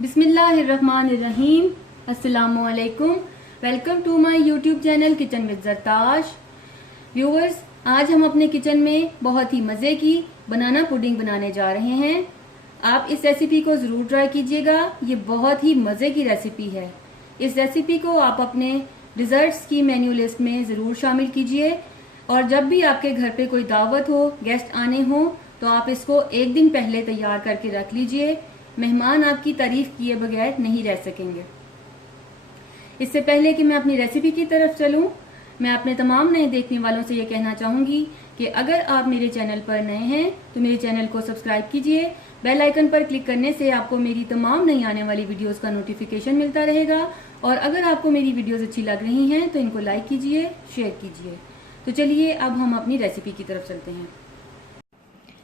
बिस्मिल्लाहिर्रहमानिर्रहीम। अस्सलामुअलैकुम। Welcome to my YouTube channel kitchen with Zartash. Viewers, आज हम अपने किचन में बहुत ही मज़े की बनाना पुडिंग बनाने जा रहे हैं। आप इस रेसिपी को ज़रूर ट्राई कीजिएगा। ये बहुत ही मज़े की रेसिपी है। इस रेसिपी को आप अपने डिज़र्ट्स की मेन्यू लिस्ट में ज़रूर शामिल कीजिए और जब भी आपके घर पे कोई दावत हो, गेस्ट आने हो, तो आप इसको एक दिन पहले तैयार करके रख लीजिए। मेहमान आपकी तारीफ किए बगैर नहीं रह सकेंगे। इससे पहले कि मैं अपनी रेसिपी की तरफ चलूं, मैं अपने तमाम नए देखने वालों से ये कहना चाहूंगी कि अगर आप मेरे चैनल पर नए हैं तो मेरे चैनल को सब्सक्राइब कीजिए। बेल आइकन पर क्लिक करने से आपको मेरी तमाम नई आने वाली वीडियोस का नोटिफिकेशन मिलता रहेगा। और अगर आपको मेरी वीडियोस अच्छी लग रही हैं तो इनको लाइक कीजिए, शेयर कीजिए। तो चलिए अब हम अपनी रेसिपी की तरफ चलते हैं।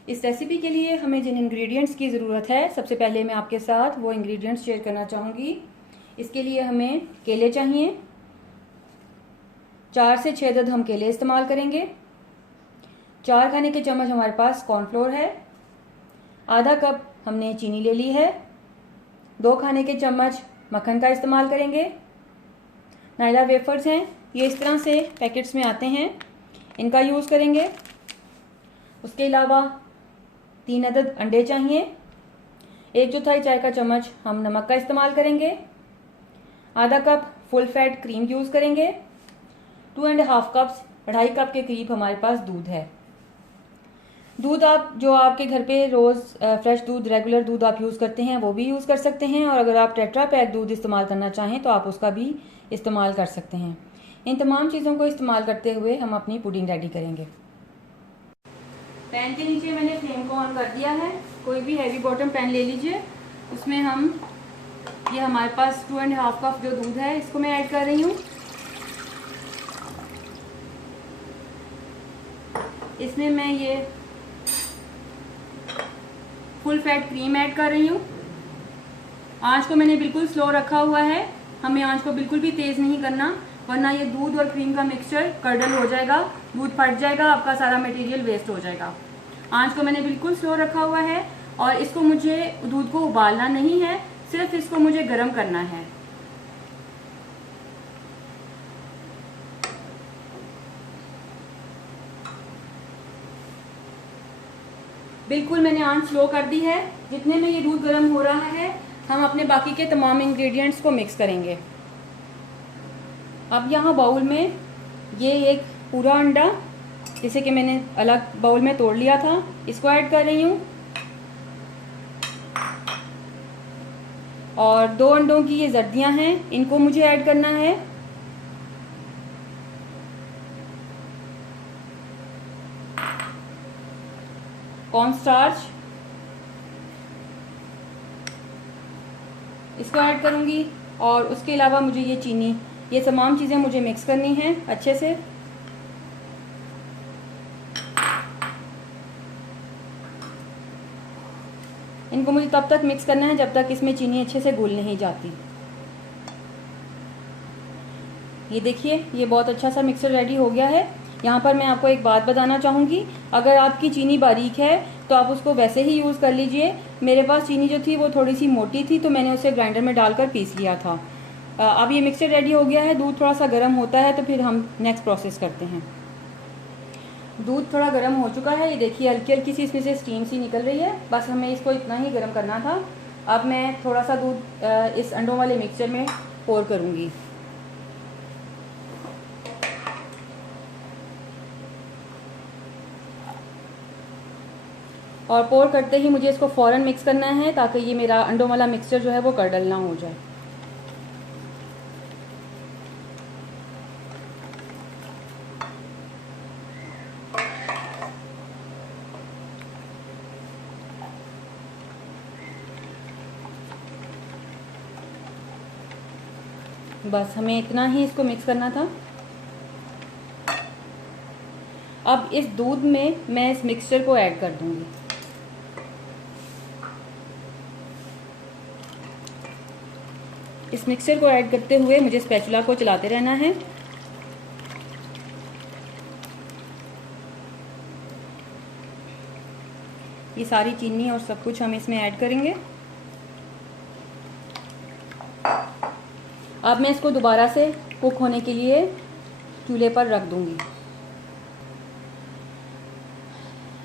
इस रेसिपी के लिए हमें जिन इंग्रेडिएंट्स की ज़रूरत है, सबसे पहले मैं आपके साथ वो इंग्रेडिएंट्स शेयर करना चाहूँगी। इसके लिए हमें केले चाहिए। 4 से 6 अदद हम केले इस्तेमाल करेंगे। 4 खाने के चम्मच हमारे पास कॉर्नफ्लोर है। आधा कप हमने चीनी ले ली है। 2 खाने के चम्मच मक्खन का इस्तेमाल करेंगे। नायला वेफर्स हैं, ये इस तरह से पैकेट्स में आते हैं, इनका यूज़ करेंगे। उसके अलावा 3 अदद अंडे चाहिए। 1/4 चाय का चम्मच हम नमक का इस्तेमाल करेंगे। आधा cup full fat cream use करेंगे। 2.5 कप्स, 2.5 कप के करीब हमारे पास दूध है। दूध आप जो आपके घर पे रोज़ फ्रेश दूध, रेगुलर दूध आप यूज़ करते हैं वो भी यूज़ कर सकते हैं, और अगर आप टेट्रा पैक दूध इस्तेमाल करना चाहें तो आप उसका भी इस्तेमाल कर सकते हैं। इन तमाम चीज़ों को इस्तेमाल करते हुए हम अपनी पुडिंग रेडी करेंगे। पैन के नीचे मैंने फ्लेम को ऑन कर दिया है। कोई भी हैवी बॉटम पैन ले लीजिए। उसमें हम ये हमारे पास 2.5 कप जो दूध है इसको मैं ऐड कर रही हूँ। इसमें मैं ये फुल फैट क्रीम ऐड कर रही हूँ। आंच को मैंने बिल्कुल स्लो रखा हुआ है। हमें आंच को बिल्कुल भी तेज़ नहीं करना, वरना ये दूध और क्रीम का मिक्सचर कर्डल हो जाएगा, दूध फट जाएगा, आपका सारा मटेरियल वेस्ट हो जाएगा। आंच को मैंने बिल्कुल स्लो रखा हुआ है और इसको मुझे दूध को उबालना नहीं है, सिर्फ इसको मुझे गर्म करना है। बिल्कुल मैंने आंच स्लो कर दी है। जितने में ये दूध गर्म हो रहा है, हम अपने बाकी के तमाम इंग्रेडिएंट्स को मिक्स करेंगे। अब यहाँ बाउल में ये एक पूरा अंडा, जिसे कि मैंने अलग बाउल में तोड़ लिया था, इसको ऐड कर रही हूँ। और 2 अंडों की ये जर्दियाँ हैं, इनको मुझे ऐड करना है। कॉर्न स्टार्च, इसको ऐड करूँगी। और उसके अलावा मुझे ये चीनी, ये तमाम चीज़ें मुझे मिक्स करनी हैं अच्छे से। इनको मुझे तब तक मिक्स करना है जब तक इसमें चीनी अच्छे से घुल नहीं जाती। ये देखिए, ये बहुत अच्छा सा मिक्सर रेडी हो गया है। यहाँ पर मैं आपको एक बात बताना चाहूँगी, अगर आपकी चीनी बारीक है तो आप उसको वैसे ही यूज़ कर लीजिए। मेरे पास चीनी जो थी वो थोड़ी सी मोटी थी, तो मैंने उसे ग्राइंडर में डालकर पीस लिया था। अब ये मिक्सर रेडी हो गया है। दूध थोड़ा सा गर्म होता है तो फिर हम नेक्स्ट प्रोसेस करते हैं। दूध थोड़ा गर्म हो चुका है, ये देखिए हल्की हल्की सी इसमें से स्टीम सी निकल रही है। बस हमें इसको इतना ही गर्म करना था। अब मैं थोड़ा सा दूध इस अंडों वाले मिक्सचर में पोर करूँगी। और पोर करते ही मुझे इसको फ़ौरन मिक्स करना है ताकि ये मेरा अंडों वाला मिक्सचर जो है वो कर्डल ना हो जाए। बस हमें इतना ही इसको मिक्स करना था। अब इस दूध में मैं इस मिक्सचर को ऐड कर दूंगी। इस मिक्सचर को ऐड करते हुए मुझे स्पैचुला को चलाते रहना है। ये सारी चीनी और सब कुछ हम इसमें ऐड करेंगे। अब मैं इसको दोबारा से कुक होने के लिए चूल्हे पर रख दूंगी।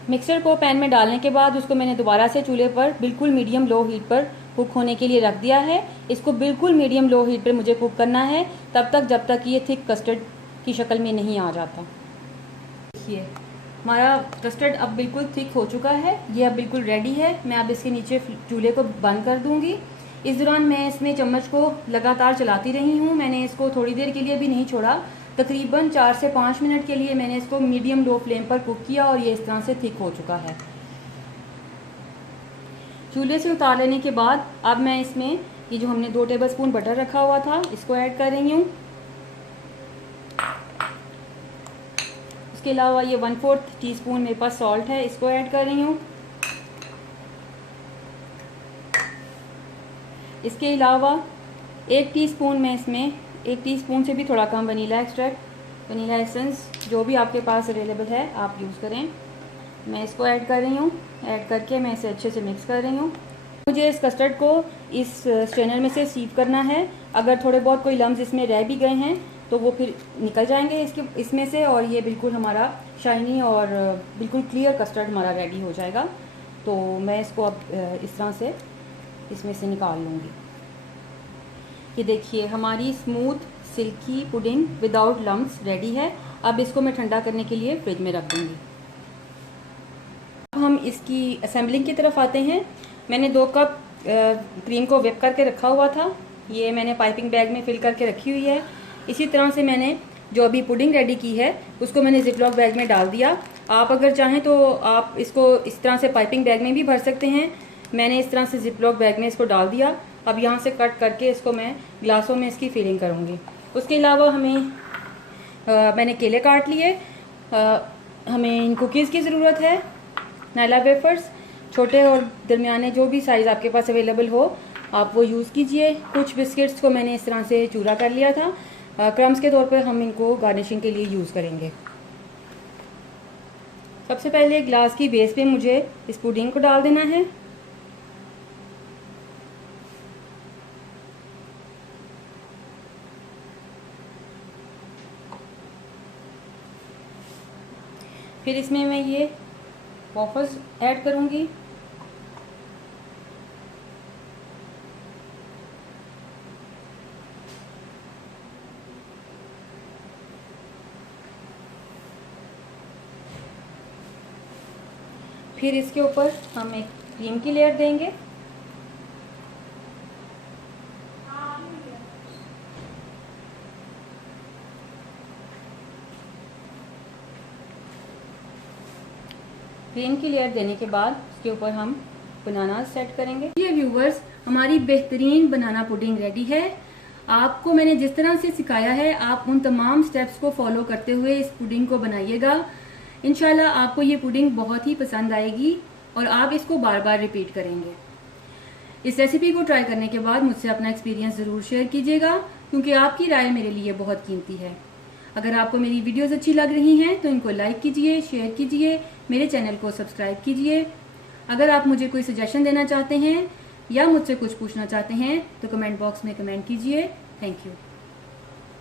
मिक्सर को पैन में डालने के बाद उसको मैंने दोबारा से चूल्हे पर बिल्कुल मीडियम लो हीट पर कुक होने के लिए रख दिया है। इसको बिल्कुल मीडियम लो हीट पर मुझे कुक करना है तब तक जब तक ये थिक कस्टर्ड की शक्ल में नहीं आ जाता। देखिए हमारा कस्टर्ड अब बिल्कुल थिक हो चुका है, ये अब बिल्कुल रेडी है। मैं अब इसके नीचे चूल्हे को बंद कर दूंगी। इस दौरान मैं इसमें चम्मच को लगातार चलाती रही हूँ। मैंने इसको थोड़ी देर के लिए भी नहीं छोड़ा, तकरीबन 4 से 5 मिनट के लिए मैंने इसको मीडियम लो फ्लेम पर कुक किया और ये इस तरह से थिक हो चुका है। चूल्हे से उतार लेने के बाद अब मैं इसमें ये जो हमने 2 टेबलस्पून बटर रखा हुआ था इसको ऐड कर रही हूँ। इसके अलावा ये 1/4 टीस्पून मेरे पास सॉल्ट है, इसको ऐड कर रही हूँ। इसके अलावा 1 टीस्पून मैं इसमें 1 टीस्पून से भी थोड़ा कम वनीला एक्सट्रैक्ट, वनीला एसेंस जो भी आपके पास अवेलेबल है आप यूज़ करें, मैं इसको ऐड कर रही हूँ। ऐड करके मैं इसे अच्छे से मिक्स कर रही हूँ। मुझे इस कस्टर्ड को इस स्ट्रेनर में से सीव करना है। अगर थोड़े बहुत कोई लम्स इसमें रह भी गए हैं तो वो फिर निकल जाएंगे इसमें से, और ये बिल्कुल हमारा शाइनी और बिल्कुल क्लियर कस्टर्ड हमारा रेडी हो जाएगा। तो मैं इसको अब इस तरह से इसमें से निकाल लूँगी। ये देखिए हमारी smooth silky pudding without lumps ready है। अब इसको मैं ठंडा करने के लिए फ्रिज में रख दूँगी। अब हम इसकी असेंबलिंग की तरफ आते हैं। मैंने 2 कप क्रीम को व्हिप करके रखा हुआ था, ये मैंने पाइपिंग बैग में फिल करके रखी हुई है। इसी तरह से मैंने जो अभी पुडिंग रेडी की है उसको मैंने जिपलॉक बैग में डाल दिया। आप अगर चाहें तो आप इसको इस तरह से पाइपिंग बैग में भी भर सकते हैं। मैंने इस तरह से जिपलॉक बैग में इसको डाल दिया। अब यहाँ से कट करके इसको मैं ग्लासों में इसकी फिलिंग करूँगी। उसके अलावा मैंने केले काट लिए। हमें इन कुकीज़ की ज़रूरत है, नायला वेफर्स, छोटे और दरमियाने जो भी साइज़ आपके पास अवेलेबल हो आप वो यूज़ कीजिए। कुछ बिस्किट्स को मैंने इस तरह से चूरा कर लिया था, क्रम्स के तौर पर हम इनको गार्निशिंग के लिए यूज़ करेंगे। सबसे पहले ग्लास की बेस पे मुझे इस पुडिंग को डाल देना है। फिर इसमें मैं ये वॉफल्स ऐड करूँगी। फिर इसके ऊपर हम एक क्रीम की लेयर देंगे। क्रीम की लेयर देने के बाद इसके ऊपर हम बनाना सेट करेंगे। ये व्यूवर्स हमारी बेहतरीन बनाना पुडिंग रेडी है। आपको मैंने जिस तरह से सिखाया है आप उन तमाम स्टेप्स को फॉलो करते हुए इस पुडिंग को बनाइएगा। इंशाल्लाह आपको ये पुडिंग बहुत ही पसंद आएगी और आप इसको बार बार रिपीट करेंगे। इस रेसिपी को ट्राई करने के बाद मुझसे अपना एक्सपीरियंस ज़रूर शेयर कीजिएगा, क्योंकि आपकी राय मेरे लिए बहुत कीमती है। अगर आपको मेरी वीडियोस अच्छी लग रही हैं तो इनको लाइक कीजिए, शेयर कीजिए, मेरे चैनल को सब्सक्राइब कीजिए। अगर आप मुझे कोई सजेशन देना चाहते हैं या मुझसे कुछ पूछना चाहते हैं तो कमेंट बॉक्स में कमेंट कीजिए। Thank you.